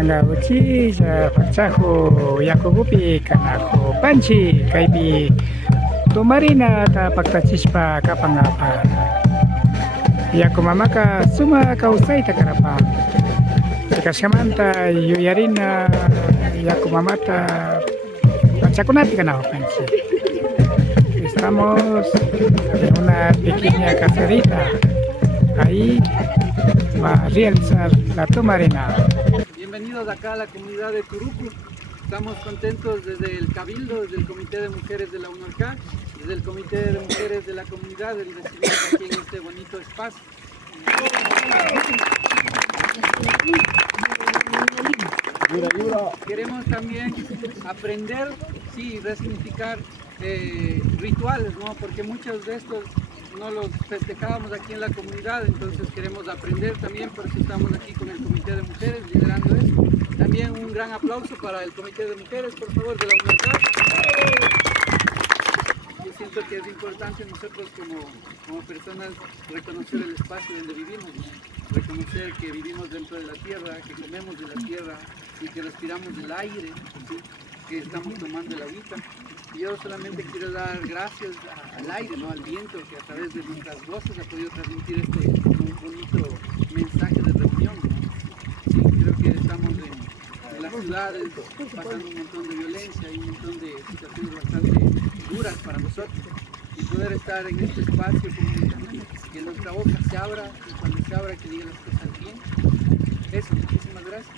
Mananga uchilla pakchajo yakugupi kanajo panchi kaypi tumarinata paktachishpa kapangapa yaku mamaka suma kawsayta karapa kashkamanta yuyarina yaku mamata pachakunapi kanajo panchi. Estamos en una pequeña caserita. Ahí va a realizar la tomarina. Bienvenidos acá a la comunidad de Turucu. Estamos contentos desde el Cabildo, desde el Comité de Mujeres de la UNORCA, desde el Comité de Mujeres de la comunidad, de recibirnos aquí en este bonito espacio. Queremos también aprender, sí, resignificar rituales, ¿no? Porque muchos de estos no los festejábamos aquí en la comunidad, entonces queremos aprender también, por eso estamos aquí con el Comité de Mujeres liderando esto. También un gran aplauso para el Comité de Mujeres, por favor, de la UNORCA. Yo siento que es importante nosotros como personas reconocer el espacio donde vivimos, ¿no? Reconocer que vivimos dentro de la tierra, que comemos de la tierra y que respiramos del aire, ¿sí? Que estamos tomando el agüita. Yo solamente quiero dar gracias al aire, ¿no? Al viento, que a través de nuestras voces ha podido transmitir este bonito mensaje de reunión, ¿no? Sí, creo que estamos en las ciudades pasando un montón de violencia y un montón de situaciones bastante duras para nosotros. Y poder estar en este espacio, que nuestra boca se abra y cuando se abra que digan las cosas bien. Eso, muchísimas gracias.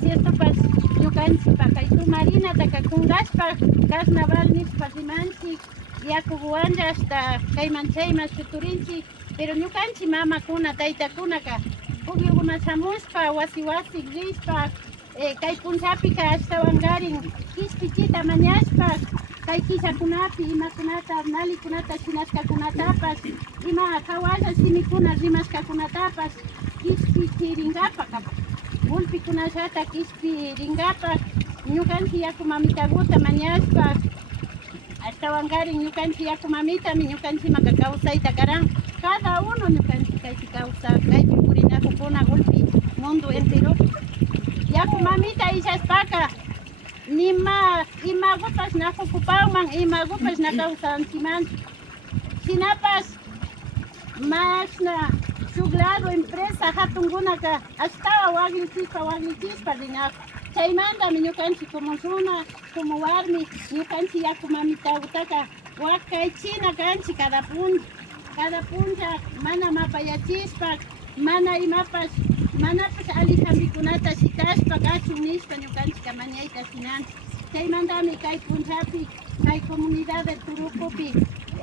Cierto, pues, ñukanchikpa kay tumarinata kakunqashpa carnaval nispa rimanchik yakuwanlla hasta kayman chayman shuturinchik, pero ñukanchik mamakuna taytakunaka pukyuman shamushpa wasi rishpa kay punchapika ashtawankarin kishpichita mañashpa kay kishakunapi imakunata nalikunata shinashkakunatapas ima kawalla simikuna rimashkakunatapas kishpichirinkapa Ulpikunashata kishpirinkapak ñukanchik yaku mamitakuta mañashpa ashtawankarin ñukanchik yaku mamitami ñukanchimanta kawsayta karan cada uno ñukanchik kaypi kawsa kaypi purinakukuna ulpi mundo entero yaku mamita ishashpaka imagupas nakukupanman imagupas nakawsanchimanta shinapas mashna shuk lado empresa hatunkunaka ashtawa waglichispa rinakun chaymantami ñukanchik como runa como warmi ñukanchik yaku mamitawataka wakaychina kanchik cada puncha mana mapayachispa mana imapas manapas allihampikunata shitashpa kachun nishpa ñukanchik mañayta shinanchik chaymantami kay punchapi kay comunidad de Turucupi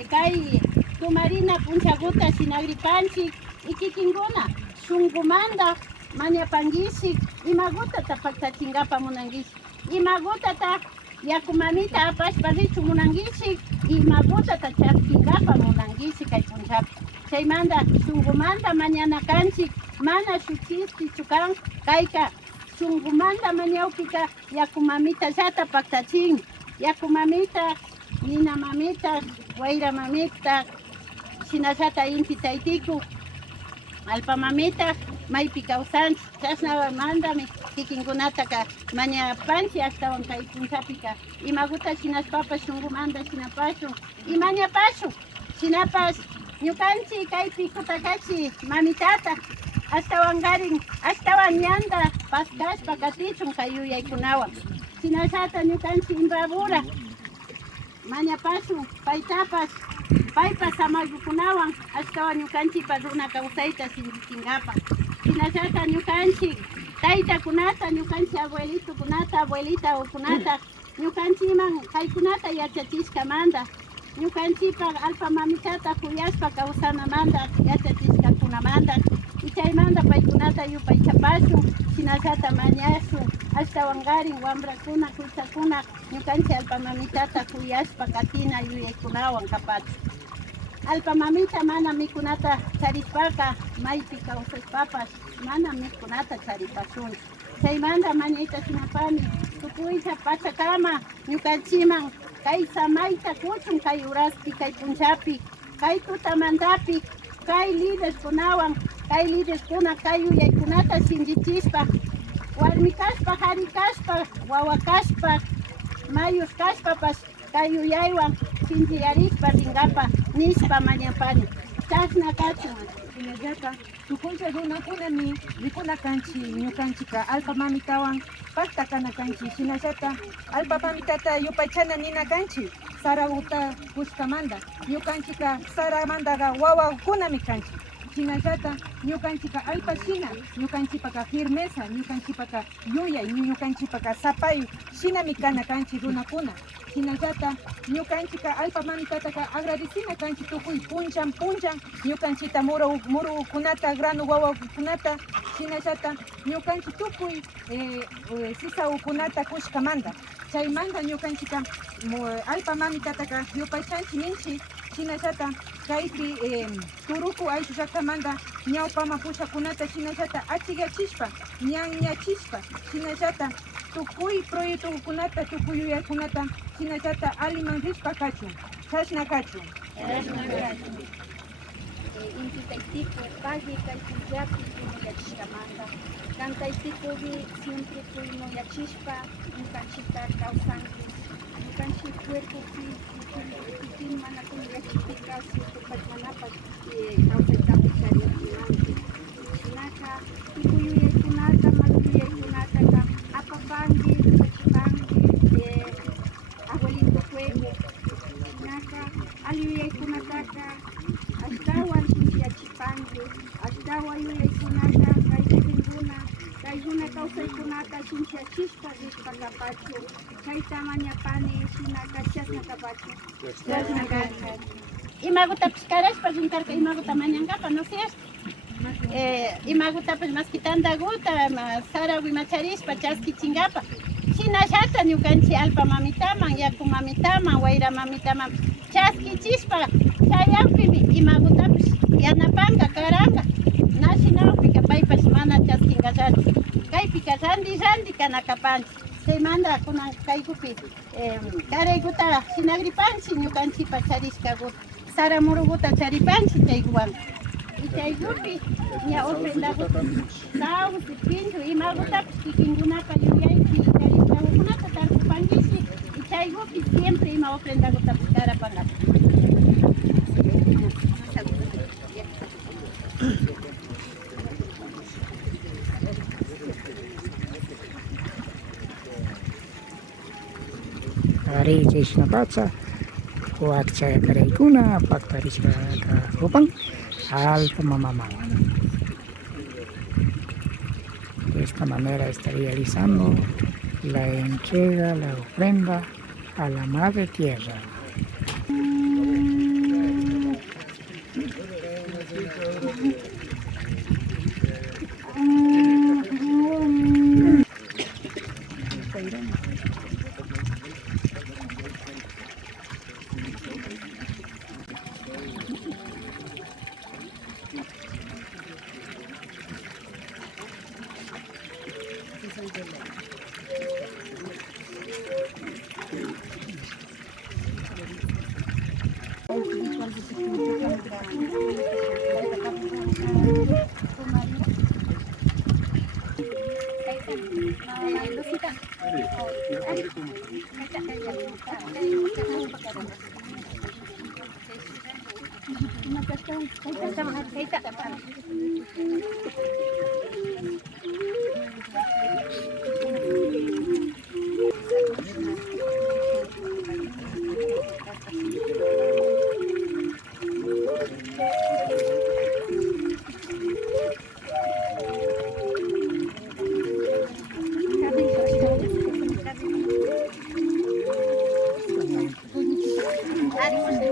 kay tumarina punchakuta shinagripanchik y kikinkuna shunkumanta mañapankishik imagutata paktachingapa munankichik imagutata yaku mamita apashpa richu munankishik imagutata chapkinkapa munankishik kay punchapi chaymanta shunkumanta mañana kanchik mana shuchispichu kan kayka shunkumanta mañawpika yaku mamita llata paktachin yaku mamita nina mamita wayra mamita shinallata inti taytiku alpa mamita maypi kawsanchik chashnamantami kikinkunataka mañapanchik ashtawan kay punchapika imaguta shinashpapas shunkumanta shinapashun y mañapashun shinapas ñukanchik kaypi kutakachi mamitata ashtawan ñanta paskashpa katichun kay yuyaykunawan shinashata ñukanchik imbabura mañapashun paytapas paypas amagukunawan ashtawan ñukanchikpa runa kawsayta sinchichinkapa shinallata ñukanchik taytakunata ñukanchik abuelitakunata ñukanchikman kaykunata yachachishkamanta ñukanchikpak alpa mamitata kuyashpa kawsanamanta yachachishkakunamanta y chaymanta paykunata yupaychapashun shinallata mañashun ashtawankarin wambrakuna kuychakuna ñukanchik alpa mamitata kuyashpa katina yuyaykunawan kapachun alpa mamita mana mikunata charishpaka maypi kawsashpapas mana mikunata charipashun chaymanta mañayta shinapami tukuycha pachakama ñukanchikman kay samayta kuchun kay uraspi kay punchapi kay tutamantapi kay lideskunawan kay lideskuna kay yuyaykunata sinchichispa warmi kashpa, hari kashpa, wawa kashpa, mayus kashpapas kay yuyaywan sinchiyarispa rinkapa nispa mañapani. Chashna kachun. Hinallata tukuncha runakunami rikunakanchi ñukanchika alpa mamitawan pakta kana kanchi. Hinallata alpa mamitata yupaychana nina kanchi Sarauta kushkamanta ñukanchika Saramandaga wawakunami kanchi. Hinallata ñukanchika alpa shina ñukanchipaka firmeza ñukanchipaka yuyay ñukanchipaka sapay shinami kana kanchi runakuna. Hinallata ñukanchika alpa mamitataka agradecina kanchi tukuy punchan ñukanchita murukunata grano wawakunata. Hinallata ñukanchi tukuy sisawkunata kushkamanta chaymanta ñukanchika alpa mamitataka yupaychanchi ninchi. Hinallata kaypi turuku ayllu llaqtamanta ñawpama pushakunata hinallata achikachishpa ñañachishpa hinallata tukuy proyectokunata tukuy yuyaykunata hinallata aliman rishpa kachun. Chashna kachun. Inti taytiku pagi kay pullapi yachishkamanta. Kan taytikubi siempre yachishpa ñukanchita kawsanki. Ñukanchik cuerpopi pitin mana yachishpika supaykunapas kawsaytapi charinkimanki. Chinaka tukuy yuyaykunata mana yuyaykunataka apapanki, yachipanki, abuelito juego. Chinaka ali yuyaykunataka ashtawan shinchiyachipanki, ashtawan yuyaykunata kay jefinguna, kay runa kawsaykunata shinchiyachishpa rishpa kapachu. Chayta mañapani shinaka chasna kapachu. Chasna kapachu. Imagutapish karashpa rinkarka imaguta mañankapa, ¿no es cierto? Imagutapish maskitanta guta, sarawi macharishpa chaskichinkapa. Shinashata ñukanchik alpa mamitaman, yaku mamitaman, wayra mamitaman chaskichispa chayapimi imagutapish yanapanka karanka. Nashinawpika paypash mana chaskinkallachu. Kaypika randi kanakapanchik. Chaymanta kunan kaykupi karaykuta sinagripanchik ñukanchikpa charishka guta. Sara muruguta charipanchik chaykuwan. Y chaykupi ña ofrendaguta sauce, pincho, imagutapish kikinkunapa yuyaychik charishkakunata tarpupankichik. Y chaykupi siempre ima ofrendagutapish karapangapi. Hari Krishna Pacha, Huakcha Karaikuna, Paktarishka Rupang, Alpa Mamama. De esta manera estaría realizando la entrega, la ofrenda a la Madre Tierra.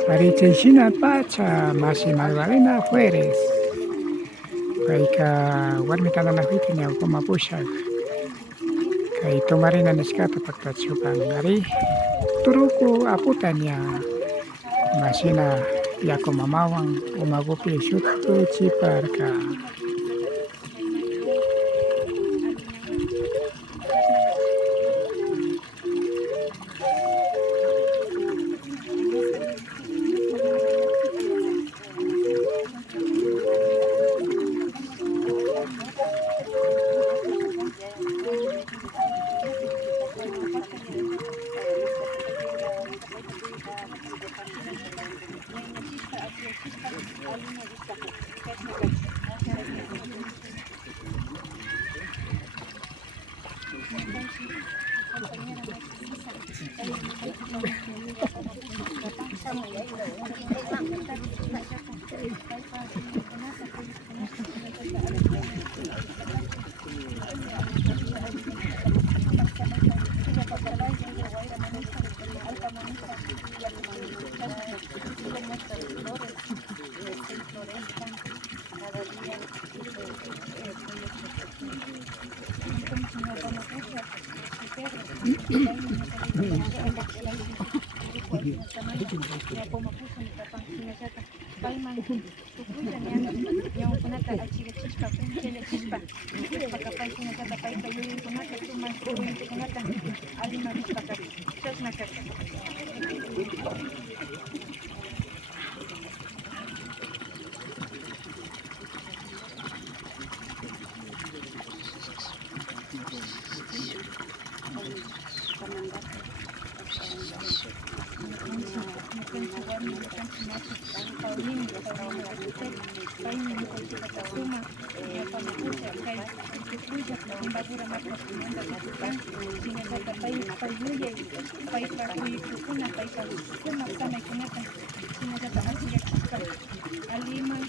Maricheshina Pacha, Masi Magdalena Fueres, Kaika Warmitana Nahuita Nyakoma Pushak, Kai Tomarina Nescata Pactachupan, Ari Turuku Aputania, Masina Yakoma Mawang, Umagupi Shutu Chiparka. Alima,